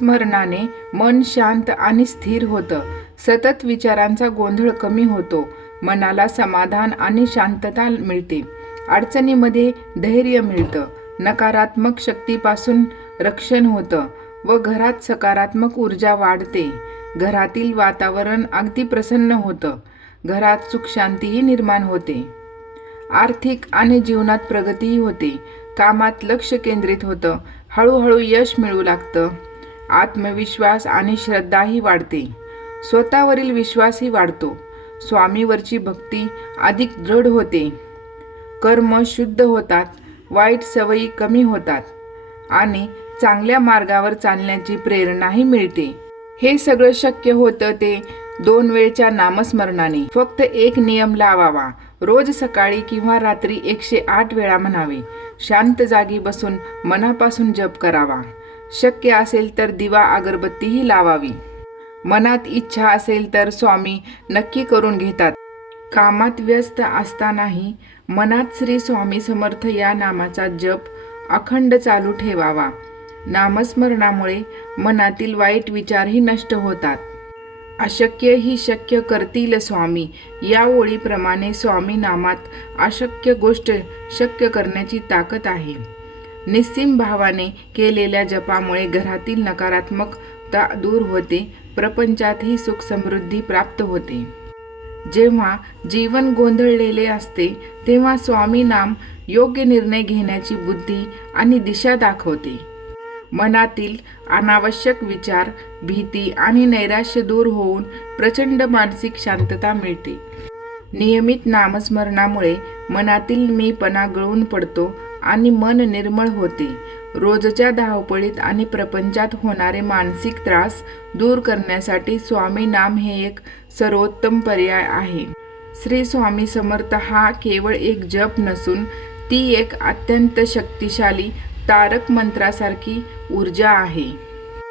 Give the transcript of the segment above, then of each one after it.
स्मरणाने मन शांत आणि स्थिर होतं. सतत विचारांचा गोंधळ कमी होतो. मनाला समाधान आणि शांतता मिळते. अडचणीमध्ये धैर्य मिळतं. नकारात्मक शक्तीपासून रक्षण होतं व घरात सकारात्मक ऊर्जा वाढते. घरातील वातावरण अगदी प्रसन्न होतं. घरात सुखशांतीही निर्माण होते. आर्थिक आणि जीवनात प्रगतीही होते. कामात लक्ष केंद्रित होतं. हळूहळू यश मिळू लागतं. आत्मविश्वास आणि श्रद्धाही वाढते. स्वतःवरील विश्वासही वाढतो. स्वामीवरची भक्ती अधिक दृढ होते. कर्म शुद्ध होतात. वाईट सवयी कमी होतात आणि चांगल्या मार्गावर चालण्याची प्रेरणाही मिळते. हे सगळं शक्य होतं ते 2 वेळच्या नामस्मरणाने. फक्त एक नियम लावावा. रोज सकाळी किंवा रात्री 108 वेळा म्हणावे. शांत जागी बसून मनापासून जप करावा. शक्य असेल तर दिवा अगरबत्तीही लावावी. मनात इच्छा असेल तर स्वामी नक्की करून घेतात. कामात व्यस्त असतानाही मनात श्री स्वामी समर्थ या नामाचा जप अखंड चालू ठेवावा. नामस्मरणामुळे मनातील वाईट विचारही नष्ट होतात. अशक्य ही शक्य करतील स्वामी या ओळीप्रमाणे स्वामी नामात अशक्य गोष्ट शक्य करण्याची ताकद आहे. निस्सीम भावाने केलेल्या जपामुळे घरातील नकारात्मकता दूर होते. प्रपंचातही सुख समृद्धी प्राप्त होते. जेव्हा जीवन गोंधळलेले असते तेव्हा स्वामी नाम योग्य निर्णय घेण्याची बुद्धी आणि दिशा दाखवते. मनातील अनावश्यक विचार, भीती आणि नैराश्य दूर होऊन प्रचंड मानसिक शांतता मिळते. नियमित नामस्मरणामुळे मनातील मीपणा गळून पडतो आणि मन निर्मळ होते. रोजच्या धावपळीत आणि प्रपंचात होणारे मानसिक त्रास दूर करण्यासाठी स्वामी नाम हे एक सर्वोत्तम पर्याय आहे. श्री स्वामी समर्थ हा केवळ एक जप नसून ती एक अत्यंत शक्तिशाली तारक मंत्रासारखी ऊर्जा आहे.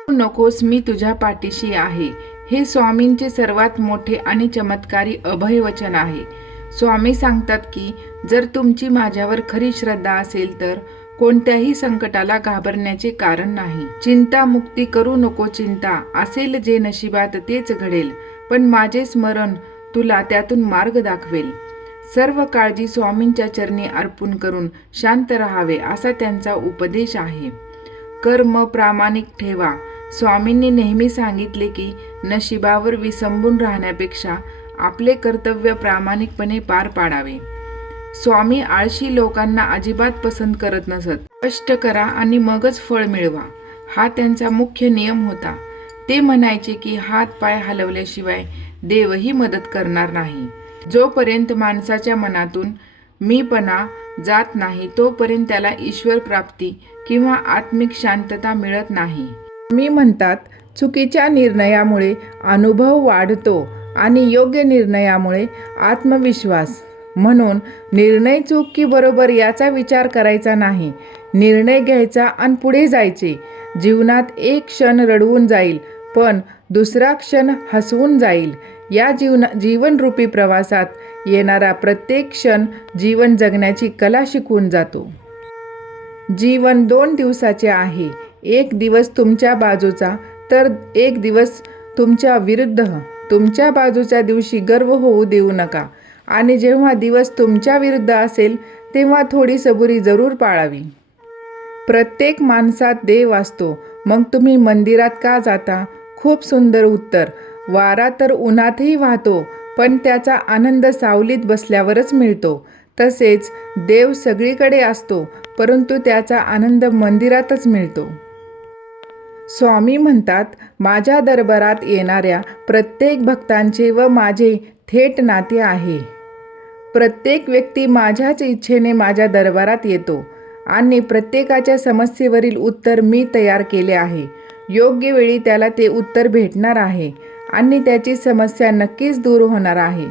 तू नकोस, मी तुझ्या पाठीशी आहे. हे स्वामींचे सर्वात मोठे आणि चमत्कारी अभयवचन आहे. स्वामी सांगतात की जर तुमची माझ्यावर खरी श्रद्धा असेल तर कोणत्याही संकटाला घाबरण्याचे कारण नाही. चिंतामुक्ती करू नको चिंता, असेल जे नशिबात तेच घडेल. पण माझे स्मरण तुला त्यातून मार्ग दाखवेल. सर्व काळजी स्वामींच्या चरणी अर्पण करून शांत राहावे असा त्यांचा उपदेश आहे. कर्म प्रामाणिक ठेवा. स्वामींनी नेहमी सांगितले की नशिबावर विसंबून राहण्यापेक्षा आपले कर्तव्य प्रामाणिकपणे पार पाडावे. स्वामी आळशी लोकांना अजिबात पसंत करत नसत. कष्ट करा आणि मगच फळ मिळवा हा त्यांचा मुख्य नियम होता. ते म्हणायचे की हात पाय हलवल्याशिवाय देवही मदत करणार नाही. जोपर्यंत माणसाच्या मनातून मीपणा जात नाही तोपर्यंत त्याला ईश्वर प्राप्ती किंवा आत्मिक शांतता मिळत नाही. मी म्हणतात चुकीच्या निर्णयामुळे अनुभव वाढतो आणि योग्य निर्णयामुळे आत्मविश्वास. म्हणून निर्णय चूक की बरोबर याचा विचार करायचा नाही. निर्णय घ्यायचा आणि पुढे जायचे. जीवनात एक क्षण रडवून जाईल पण दुसरा क्षण हसवून जाईल. या जीवनरूपी प्रवासात येणारा प्रत्येक क्षण जीवन जगण्याची कला शिकवून जातो. जीवन 2 दिवसाचे आहे. एक दिवस तुमच्या बाजूचा तर एक दिवस तुमच्या विरुद्ध. तुमच्या बाजूच्या दिवशी गर्व होऊ देऊ नका आणि जेव्हा दिवस तुमच्या विरुद्ध असेल तेव्हा थोडी सबुरी जरूर पाळावी. प्रत्येक माणसात देव असतो. मग तुम्ही मंदिरात का जाता? खूप सुंदर उत्तर. वारा तर उन्हातही वाहतो पण त्याचा आनंद सावलीत बसल्यावरच मिळतो. तसेच देव सगळीकडे असतो परंतु त्याचा आनंद मंदिरातच मिळतो. स्वामी म्हणतात माझ्या दरबारात येणाऱ्या प्रत्येक भक्तांचे व माझे थेट नाते आहे. प्रत्येक व्यक्ती माझ्याच इच्छेने माझ्या दरबारात येतो आणि प्रत्येकाच्या समस्येवरील उत्तर मी तयार केले आहे. योग्य वेळी त्याला ते उत्तर भेटणार आहे आणि त्याची समस्या नक्कीच दूर होणार आहे.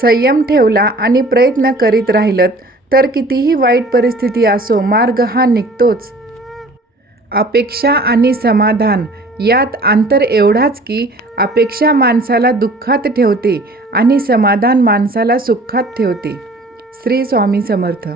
संयम ठेवला आणि प्रयत्न करीत राहिलत तर कितीही वाईट परिस्थिती असो मार्ग हा निघतोच. अपेक्षा आणि समाधान यात अंतर एवढाच की अपेक्षा माणसाला दुःखात ठेवते आणि समाधान माणसाला सुखात ठेवते. श्री स्वामी समर्थ.